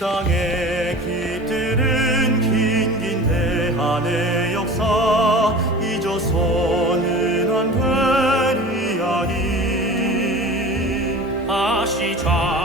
땅의 깃들은 긴긴 대한의 역사. 잊어서는 안 되리하니 다시 자.